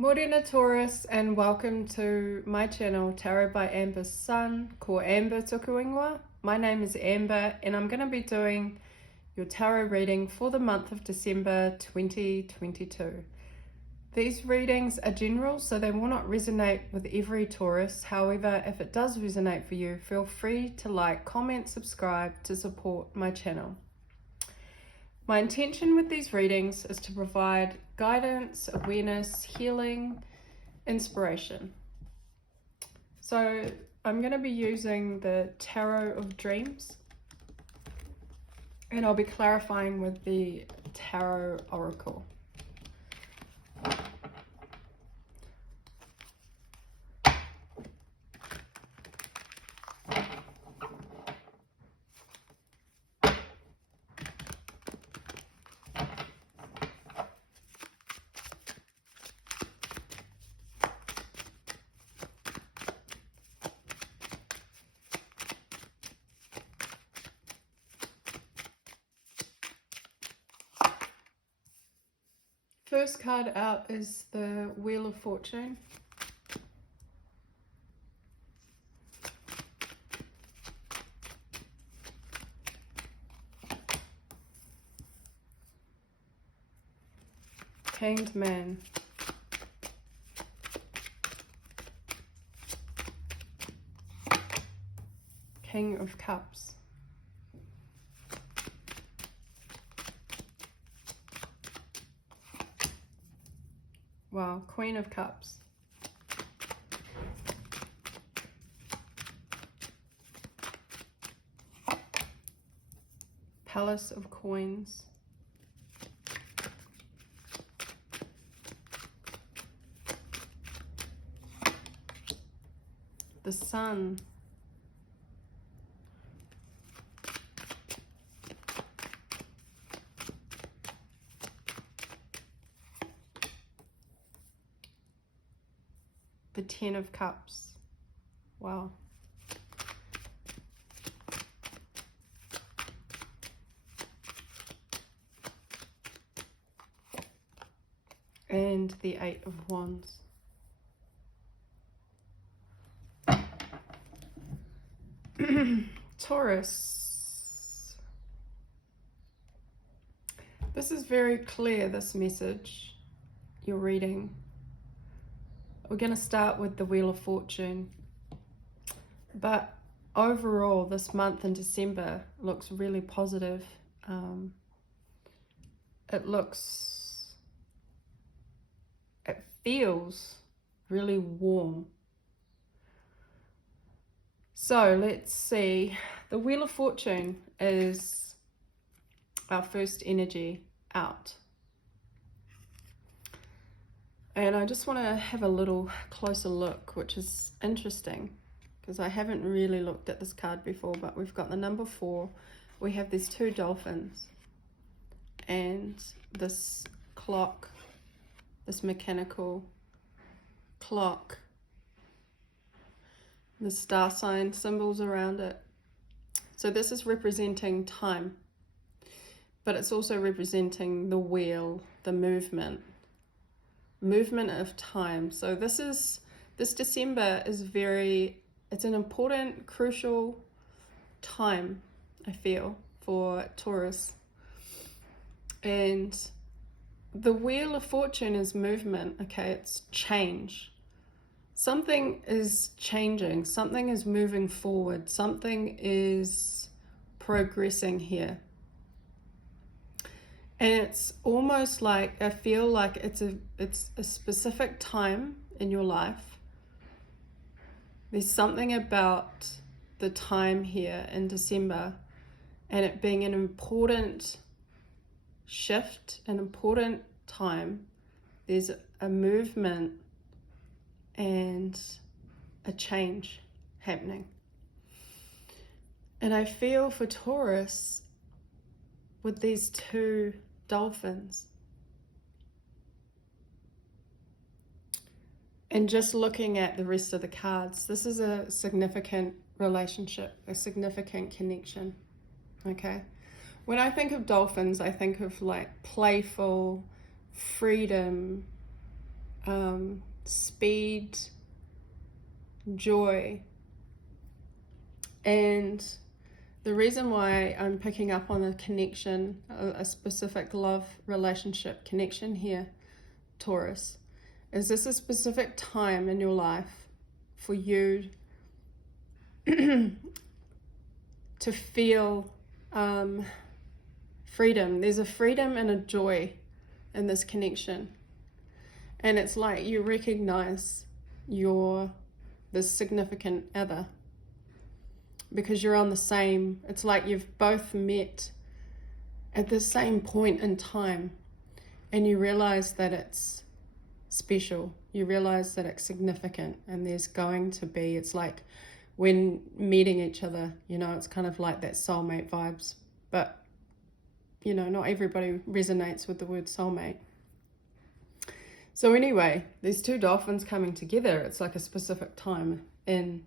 Morena Taurus, and welcome to my channel Tarot by Amber's Sun, ko Amber tuku ingoa. My name is Amber and I'm going to be doing your tarot reading for the month of December 2022. These readings are general, so they will not resonate with every Taurus. However, if it does resonate for you, feel free to like, comment, subscribe to support my channel. My intention with these readings is to provide guidance, awareness, healing, inspiration. So I'm going to be using the Tarot of Dreams, and I'll be clarifying with the Tarot Oracle. First card out is the Wheel of Fortune. Hanged Man. King of Cups. Wow, Queen of Cups. Palace of Coins. The Sun. The Ten of Cups. Wow. And the Eight of Wands. Taurus. This is very clear, this message you're reading. We're going to start with the Wheel of Fortune. But overall, this month in December looks really positive. It feels really warm. So let's see. The Wheel of Fortune is our first energy out. And I just want to have a little closer look, which is interesting because I haven't really looked at this card before, but we've got the number 4. We have these 2 dolphins and this clock, this mechanical clock, the star sign symbols around it. So this is representing time, but it's also representing the wheel, the movement of time. So this December is it's an important, crucial time, I feel, for Taurus. And the Wheel of Fortune is movement, okay? It's change. Something is changing, something is moving forward, something is progressing here. And it's almost like, I feel like it's a specific time in your life. There's something about the time here in December and it being an important shift, an important time. There's a movement and a change happening. And I feel for Taurus with these 2 dolphins. And just looking at the rest of the cards, this is a significant relationship, a significant connection, okay? When I think of dolphins, I think of like playful, freedom, speed, joy. And the reason why I'm picking up on a connection, a specific love relationship connection here, Taurus, is this a specific time in your life for you to feel freedom. There's a freedom and a joy in this connection. And it's like you recognize this significant other because you're on the same, it's like you've both met at the same point in time, and you realize that it's special. You realize that it's significant, and there's going to be, it's like when meeting each other, you know, it's kind of like that soulmate vibes, but you know, not everybody resonates with the word soulmate. So anyway, these two dolphins coming together, it's like a specific time in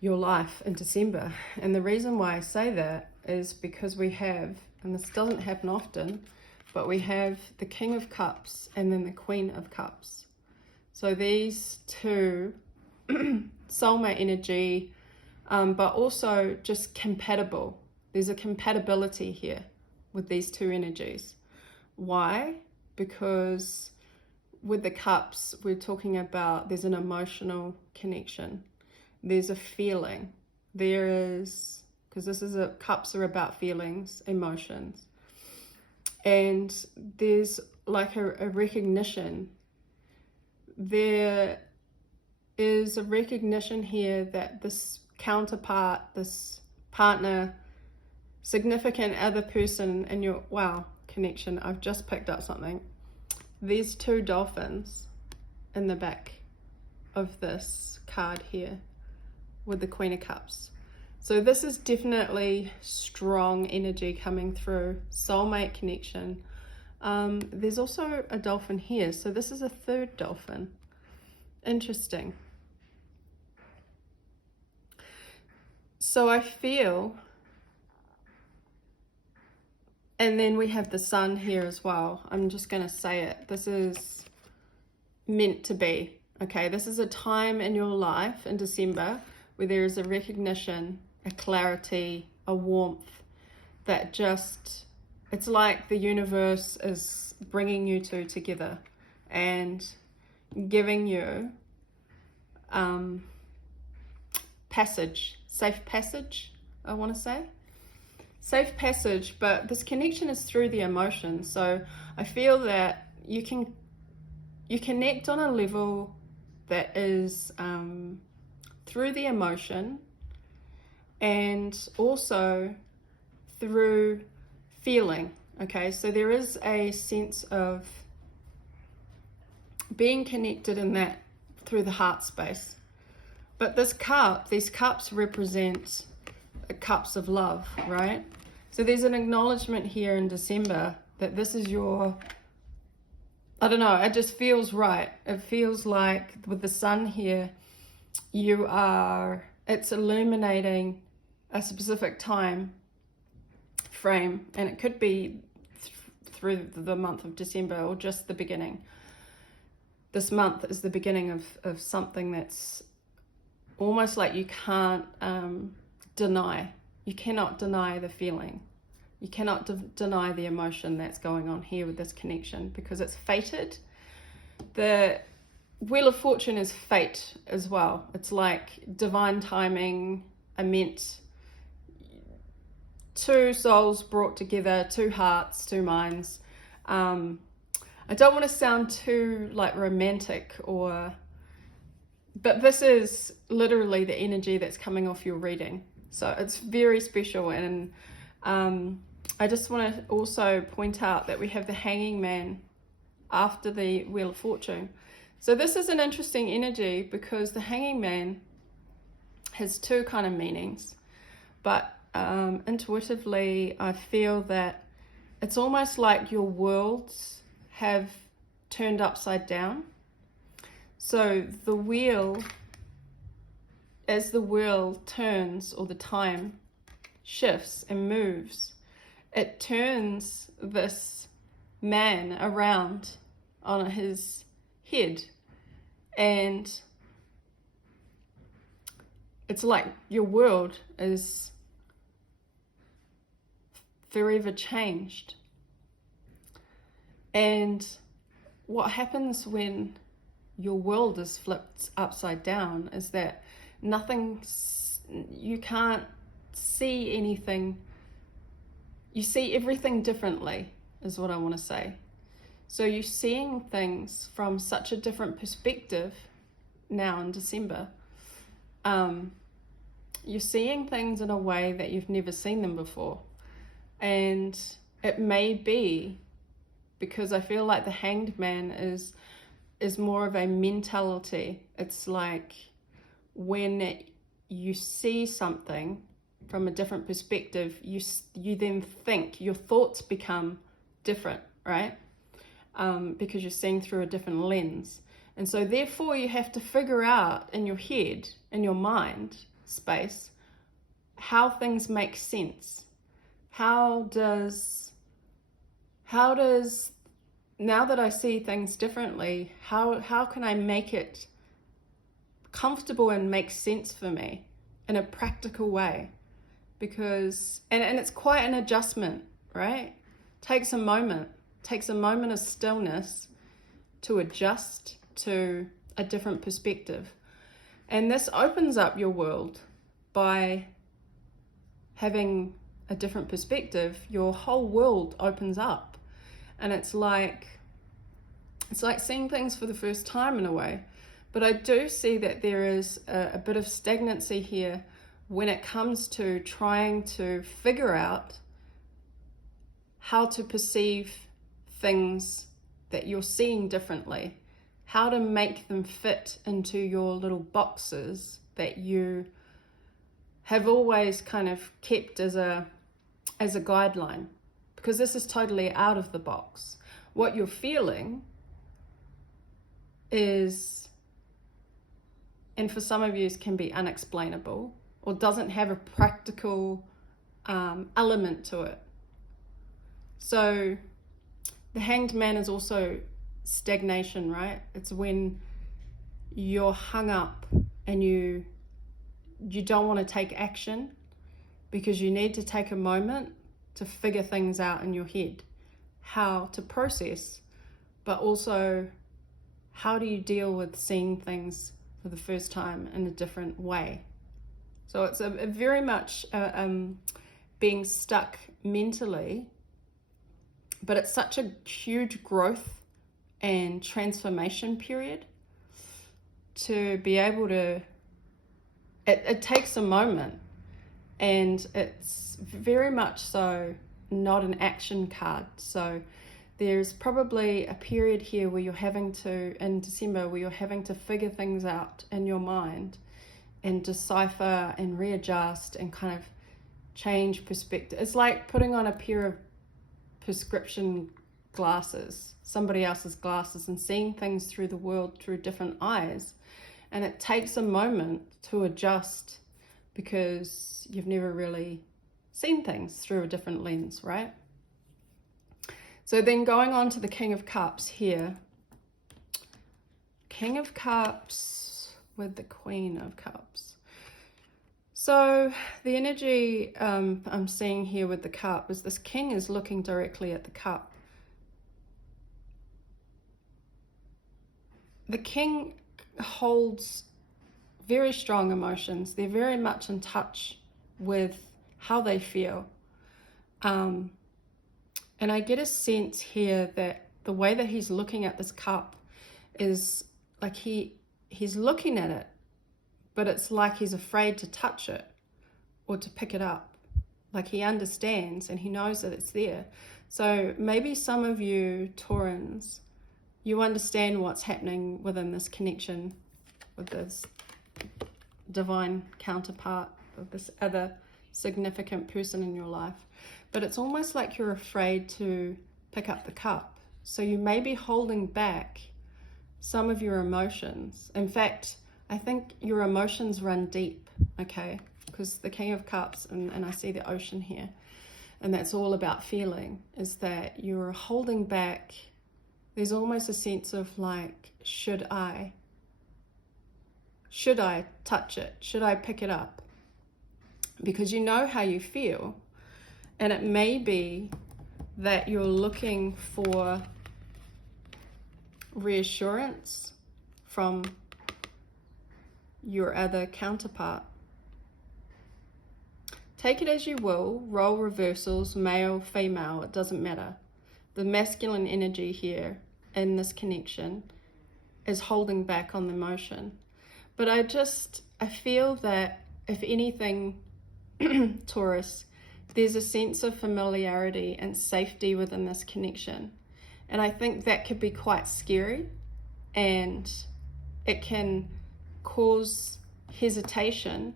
your life in December. And the reason why I say that is because we have, and this doesn't happen often, but we have the King of Cups and then the Queen of Cups. So these two, soulmate energy, but also just compatible. There's a compatibility here with these two energies. Why? Because with the cups, we're talking about there's an emotional connection. There's a feeling. There is, because cups are about feelings, emotions. And there's like a recognition. There is a recognition here that this counterpart, this partner, significant other person in your, connection, I've just picked up something. These two dolphins in the back of this card here with the Queen of Cups. So this is definitely strong energy coming through, soulmate connection. There's also a dolphin here, so this is a third dolphin. Interesting. So I feel, and then we have the sun here as well. I'm just going to say it. This is meant to be. Okay, this is a time in your life in December where there is a recognition, a clarity, a warmth that just, it's like the universe is bringing you two together and giving you safe passage, I want to say. Safe passage, but this connection is through the emotion. So I feel that you connect on a level that is through the emotion, and also through feeling. Okay, so there is a sense of being connected in that through the heart space. But these cups represent cups of love, right? So there's an acknowledgement here in December that this is your, I don't know, it just feels right. It feels like with the sun here, it's illuminating a specific time frame, and it could be through the month of December or just the beginning. This month is the beginning of something that's almost like you can't deny. You cannot deny the feeling. You cannot deny the emotion that's going on here with this connection, because it's fated. The Wheel of Fortune is fate as well. It's like divine timing, two souls brought together, two hearts, two minds. I don't want to sound too like romantic but this is literally the energy that's coming off your reading. So it's very special. And I just want to also point out that we have the Hanging Man after the Wheel of Fortune. So this is an interesting energy because the Hanging Man has two kind of meanings, but intuitively I feel that it's almost like your worlds have turned upside down. So the wheel, as the wheel turns, or the time shifts and moves, it turns this man around on his head, and it's like your world is forever changed. And what happens when your world is flipped upside down is that you can't see anything. You see everything differently, is what I want to say. So you're seeing things from such a different perspective now in December. You're seeing things in a way that you've never seen them before. And it may be because I feel like the Hanged Man is more of a mentality. It's like when you see something from a different perspective, you then think, your thoughts become different, right? Because you're seeing through a different lens. And so therefore you have to figure out in your head, in your mind space, how things make sense. How does, now that I see things differently, how can I make it comfortable and make sense for me in a practical way? Because, and it's quite an adjustment, right? Takes a moment of stillness to adjust to a different perspective. And this opens up your world by having a different perspective. Your whole world opens up, and it's like seeing things for the first time in a way. But I do see that there is a bit of stagnancy here when it comes to trying to figure out how to perceive things that you're seeing differently, how to make them fit into your little boxes that you have always kind of kept as a guideline, because this is totally out of the box. What you're feeling is, and for some of you can be unexplainable or doesn't have a practical element to it. So the Hanged Man is also stagnation, right? It's when you're hung up and you don't want to take action because you need to take a moment to figure things out in your head, how to process, but also how do you deal with seeing things for the first time in a different way. So it's a very much being stuck mentally, but it's such a huge growth and transformation period to be able to, it takes a moment, and it's very much so not an action card. So there's probably a period here where you're having to, in December, where you're having to figure things out in your mind and decipher and readjust and kind of change perspective. It's like putting on a pair of prescription glasses, somebody else's glasses, and seeing things through the world through different eyes. And it takes a moment to adjust because you've never really seen things through a different lens, right? So then going on to the King of Cups here. King of Cups with the Queen of Cups. So the energy I'm seeing here with the cup is this king is looking directly at the cup. The king holds very strong emotions. They're very much in touch with how they feel. And I get a sense here that the way that he's looking at this cup is like he's looking at it, but it's like he's afraid to touch it or to pick it up. Like he understands and he knows that it's there. So maybe some of you Taurans, you understand what's happening within this connection with this divine counterpart, of this other significant person in your life. But it's almost like you're afraid to pick up the cup. So you may be holding back some of your emotions. In fact, I think your emotions run deep, okay? Because the King of Cups, and I see the ocean here, and that's all about feeling, is that you're holding back there's almost a sense of like, should I touch it? Should I pick it up? Because you know how you feel. And it may be that you're looking for reassurance from your other counterpart. Take it as you will, role reversals, male, female, it doesn't matter. The masculine energy here in this connection is holding back on the emotion. But I feel that if anything, Taurus, there's a sense of familiarity and safety within this connection. And I think that could be quite scary, and it can cause hesitation,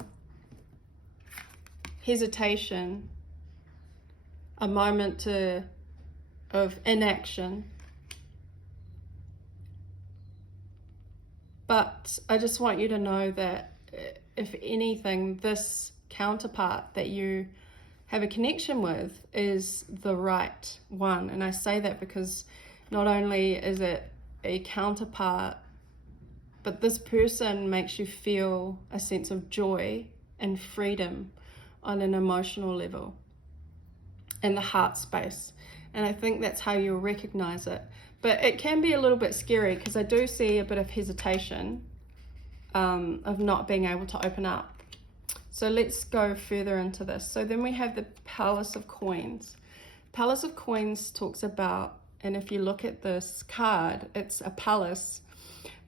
a moment of inaction. But I just want you to know that if anything, this counterpart that you have a connection with is the right one. And I say that because not only is it a counterpart, but this person makes you feel a sense of joy and freedom on an emotional level in the heart space. And I think that's how you'll recognize it. But it can be a little bit scary because I do see a bit of hesitation of not being able to open up. So let's go further into this. So then we have the Palace of Coins. Palace of Coins talks about, and if you look at this card, it's a palace.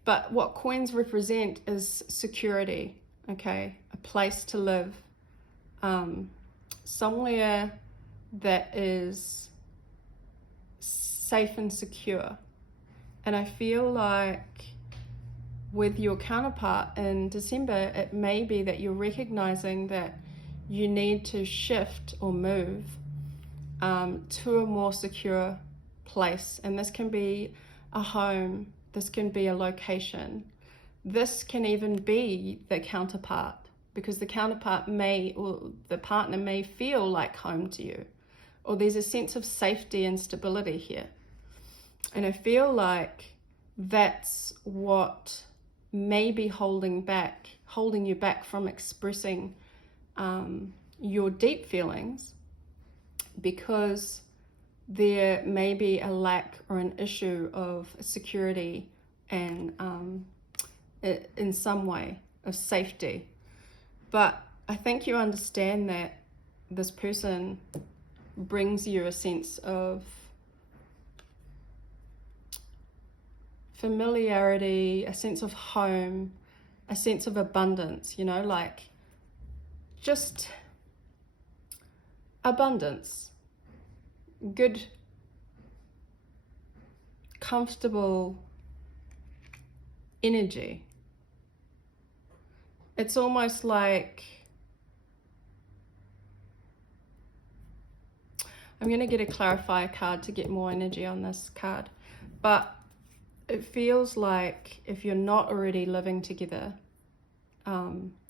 But what coins represent is security, okay? A place to live, somewhere that is safe and secure. And I feel like with your counterpart in December, it may be that you're recognizing that you need to shift or move to a more secure place. And this can be a home, this can be a location, this can even be the counterpart, because the counterpart may, or the partner may feel like home to you, or there's a sense of safety and stability here. And I feel like that's what may be holding you back from expressing your deep feelings, because there may be a lack or an issue of security and in some way of safety. But I think you understand that this person brings you a sense of familiarity, a sense of home, a sense of abundance, like just abundance, good, comfortable energy. It's almost like, I'm going to get a clarifier card to get more energy on this card, but it feels like if you're not already living together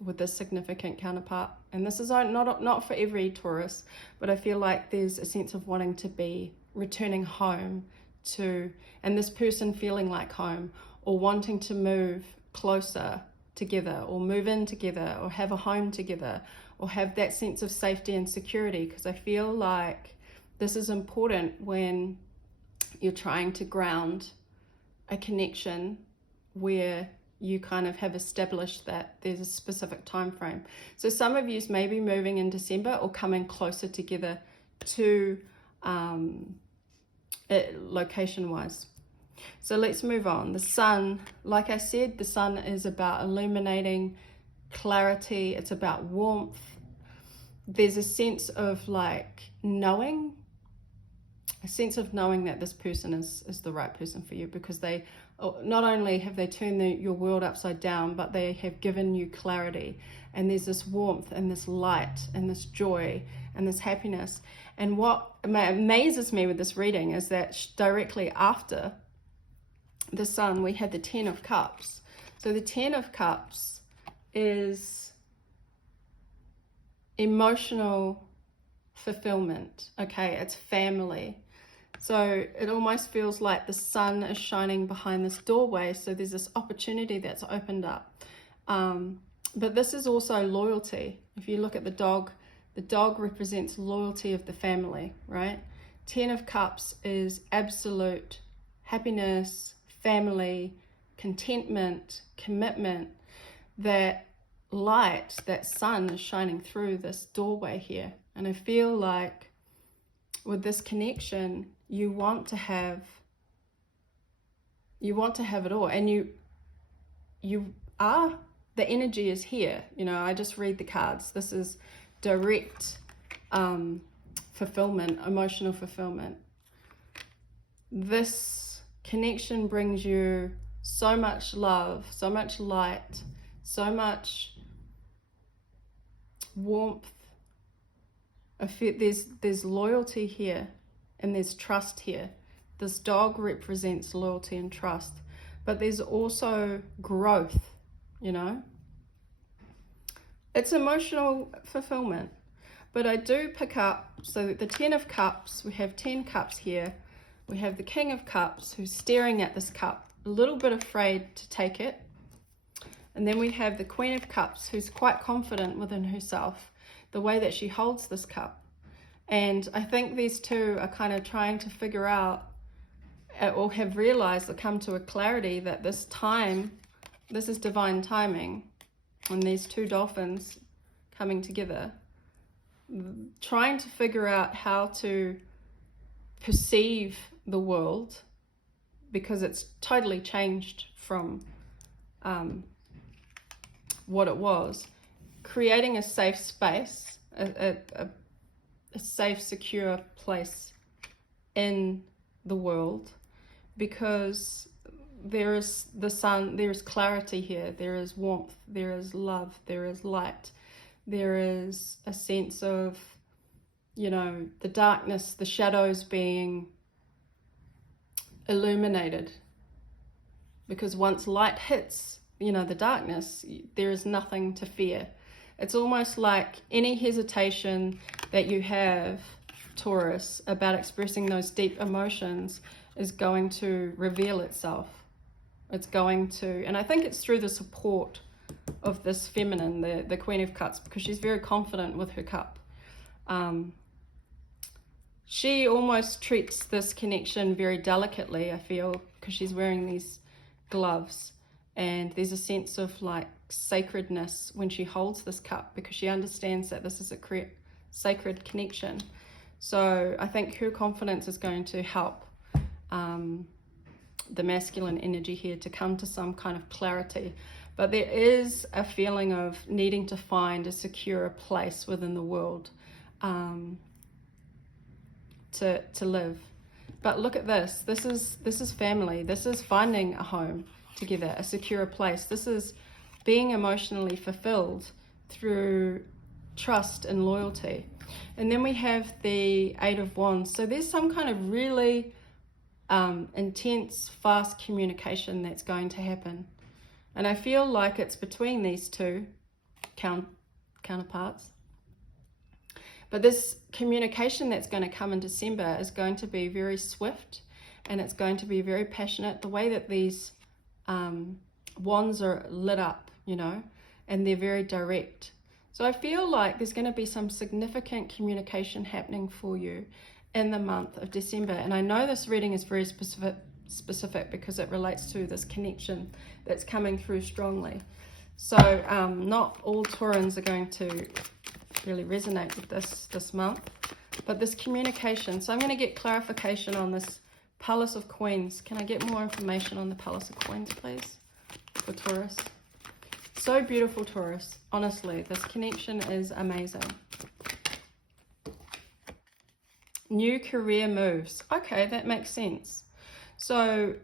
with this significant counterpart, and this is not for every Taurus, but I feel like there's a sense of wanting to be returning home to, and this person feeling like home, or wanting to move closer together, or move in together, or have a home together, or have that sense of safety and security. Because I feel like this is important when you're trying to ground a connection where you kind of have established that there's a specific time frame. So some of you may be moving in December or coming closer together to location wise. So let's move on. The sun, like I said, the sun is about illuminating, clarity, it's about warmth. There's a sense of like knowing, a sense of knowing that this person is the right person for you, because they not only have they turned your world upside down, but they have given you clarity, and there's this warmth and this light and this joy and this happiness. And what amazes me with this reading is that directly after the sun we had the 10 of Cups. So the 10 of Cups is emotional fulfillment, okay? It's family. So it almost feels like the sun is shining behind this doorway. So there's this opportunity that's opened up. But this is also loyalty. If you look at the dog represents loyalty of the family, right? 10 of Cups is absolute happiness, family, contentment, commitment. That light, that sun is shining through this doorway here. And I feel like with this connection, you want to have it all. And you are, the energy is here. You know, I just read the cards. This is direct fulfillment, emotional fulfillment. This connection brings you so much love, so much light, so much warmth. I feel there's loyalty here and there's trust here. This dog represents loyalty and trust, but there's also growth, you know. It's emotional fulfillment. But I do pick up, so the 10 of Cups, we have 10 cups here. We have the King of Cups who's staring at this cup, a little bit afraid to take it. And then we have the Queen of Cups who's quite confident within herself, the way that she holds this cup. And I think these two are kind of trying to figure out, or have realized or come to a clarity that this is divine timing. And these two dolphins coming together, trying to figure out how to perceive the world, because it's totally changed from what it was. Creating a safe space, a safe, secure place in the world, because there is the sun, there is clarity here, there is warmth, there is love, there is light, there is a sense of, you know, the darkness, the shadows being illuminated. Because once light hits, you know, the darkness, there is nothing to fear. It's almost like any hesitation that you have, Taurus, about expressing those deep emotions is going to reveal itself. It's going to, and I think it's through the support of this feminine, the Queen of Cups, because she's very confident with her cup. She almost treats this connection very delicately, I feel, because she's wearing these gloves, and there's a sense of like sacredness when she holds this cup, because she understands that this is a sacred connection. So I think her confidence is going to help the masculine energy here to come to some kind of clarity. But there is a feeling of needing to find a secure place within the world to live. But look at this. This is family. This is finding a home together, a secure place. This is being emotionally fulfilled through trust and loyalty. And then we have the Eight of Wands. So there's some kind of really intense, fast communication that's going to happen. And I feel like it's between these two counterparts. But this communication that's going to come in December is going to be very swift, and it's going to be very passionate. The way that these wands are lit up, you know, and they're very direct. So I feel like there's going to be some significant communication happening for you in the month of December. And I know this reading is very specific because it relates to this connection that's coming through strongly. So not all Taurans are going to really resonate with this month, but this communication. So I'm going to get clarification on this Palace of Coins. Can I get more information on the Palace of Coins, please, for Taurus? So beautiful, Taurus. Honestly, this connection is amazing. New career moves. Okay, that makes sense. So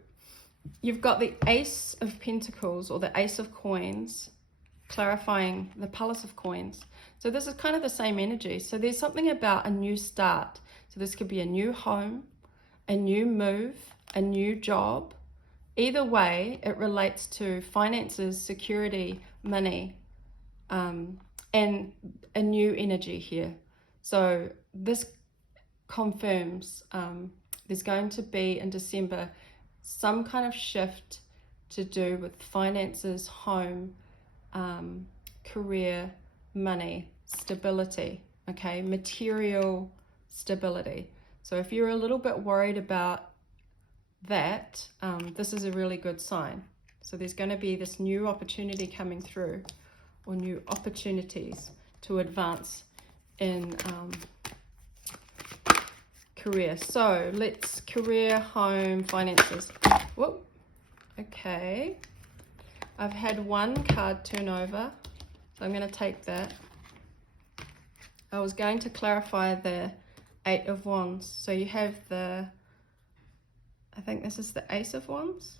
you've got the Ace of Pentacles, or the Ace of Coins, clarifying the Palace of Coins. So this is kind of the same energy. So there's something about a new start. So this could be a new home, a new move, a new job. Either way, it relates to finances, security, money, and a new energy here. So this confirms there's going to be in December some kind of shift to do with finances, home, career, money, stability, okay, material stability. So if you're a little bit worried about that, this is a really good sign. So there's going to be this new opportunity coming through, or new opportunities to advance in career. So let's career, home, finances. Whoop. Okay. I've had one card turn over, so I'm going to take that. I was going to clarify the Eight of Wands. So you have the, I think this is the Ace of Wands.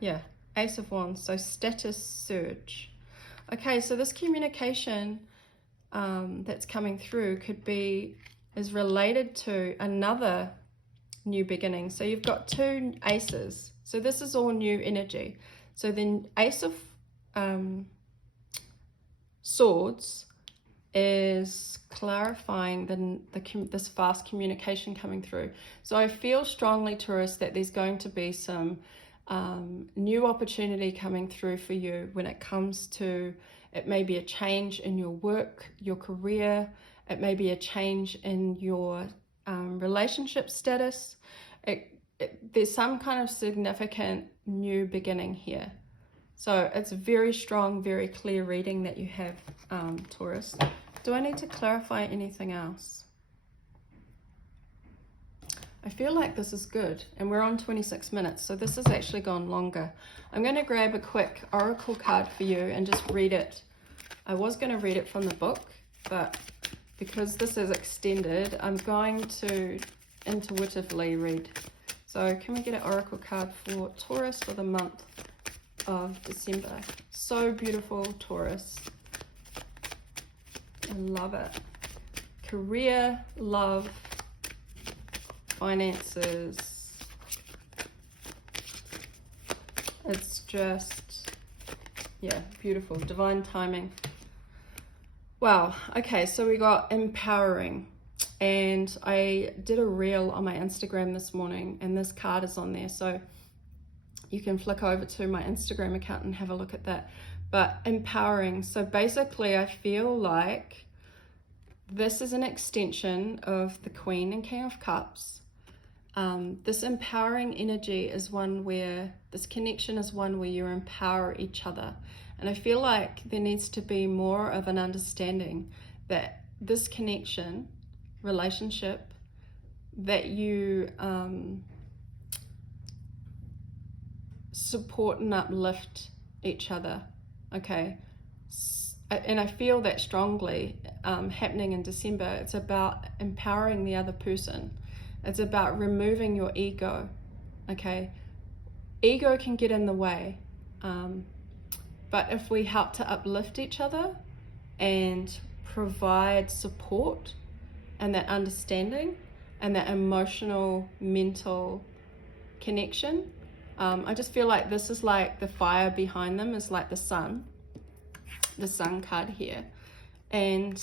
Yeah, Ace of Wands. So status surge. Okay, so this communication that's coming through is related to another new beginning. So you've got two aces. So this is all new energy. So then Ace of Swords is clarifying this fast communication coming through. So I feel strongly, Taurus, that there's going to be some new opportunity coming through for you when it comes to, it may be a change in your work, your career, it may be a change in your relationship status. There's some kind of significant new beginning here. So it's a very strong, very clear reading that you have, Taurus. Do I need to clarify anything else? I feel like this is good, and we're on 26 minutes, so this has actually gone longer. I'm going to grab a quick oracle card for you and just read it. I was going to read it from the book, but because this is extended, I'm going to intuitively read. So can we get an oracle card for Taurus for the month of December? So beautiful, Taurus. I love it. Career, love, finances. It's just, yeah, beautiful. Divine timing. Wow. Okay, so we got empowering. And I did a reel on my Instagram this morning, and this card is on there. So you can flick over to my Instagram account and have a look at that. But empowering. So basically, I feel like this is an extension of the Queen and King of Cups. This empowering energy is one where, this connection is one where you empower each other. And I feel like there needs to be more of an understanding that this connection, relationship, that you support and uplift each other, okay? And I feel that strongly happening in December. It's about empowering the other person. It's about removing your ego, okay? Ego can get in the way, but if we help to uplift each other and provide support and that understanding and that emotional, mental connection, I just feel like this is like the fire behind them is like the sun card here. And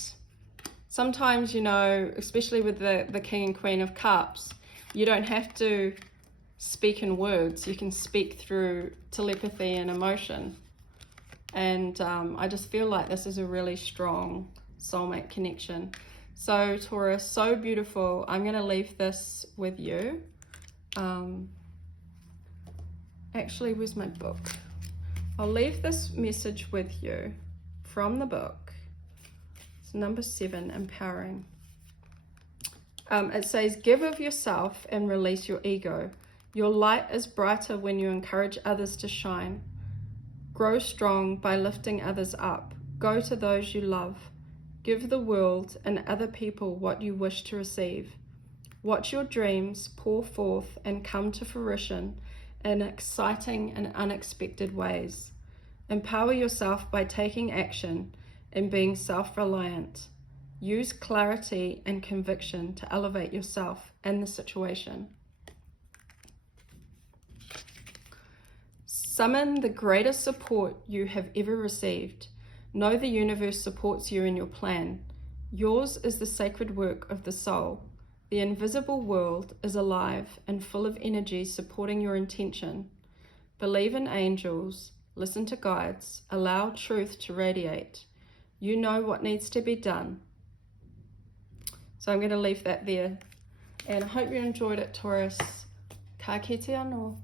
sometimes, you know, especially with the King and Queen of Cups, you don't have to speak in words. You can speak through telepathy and emotion. And I just feel like this is a really strong soulmate connection. So Taurus, so beautiful. I'm going to leave this with you. Actually, where's my book? I'll leave this message with you from the book. It's number 7, empowering. It says, give of yourself and release your ego. Your light is brighter when you encourage others to shine. Grow strong by lifting others up. Go to those you love. Give the world and other people what you wish to receive. Watch your dreams pour forth and come to fruition in exciting and unexpected ways. Empower yourself by taking action and being self-reliant. Use clarity and conviction to elevate yourself and the situation. Summon the greatest support you have ever received. Know the universe supports you in your plan. Yours is the sacred work of the soul. The invisible world is alive and full of energy supporting your intention. Believe in angels, listen to guides, allow truth to radiate. You know what needs to be done. So I'm going to leave that there. And I hope you enjoyed it, Taurus. Ka kite anō.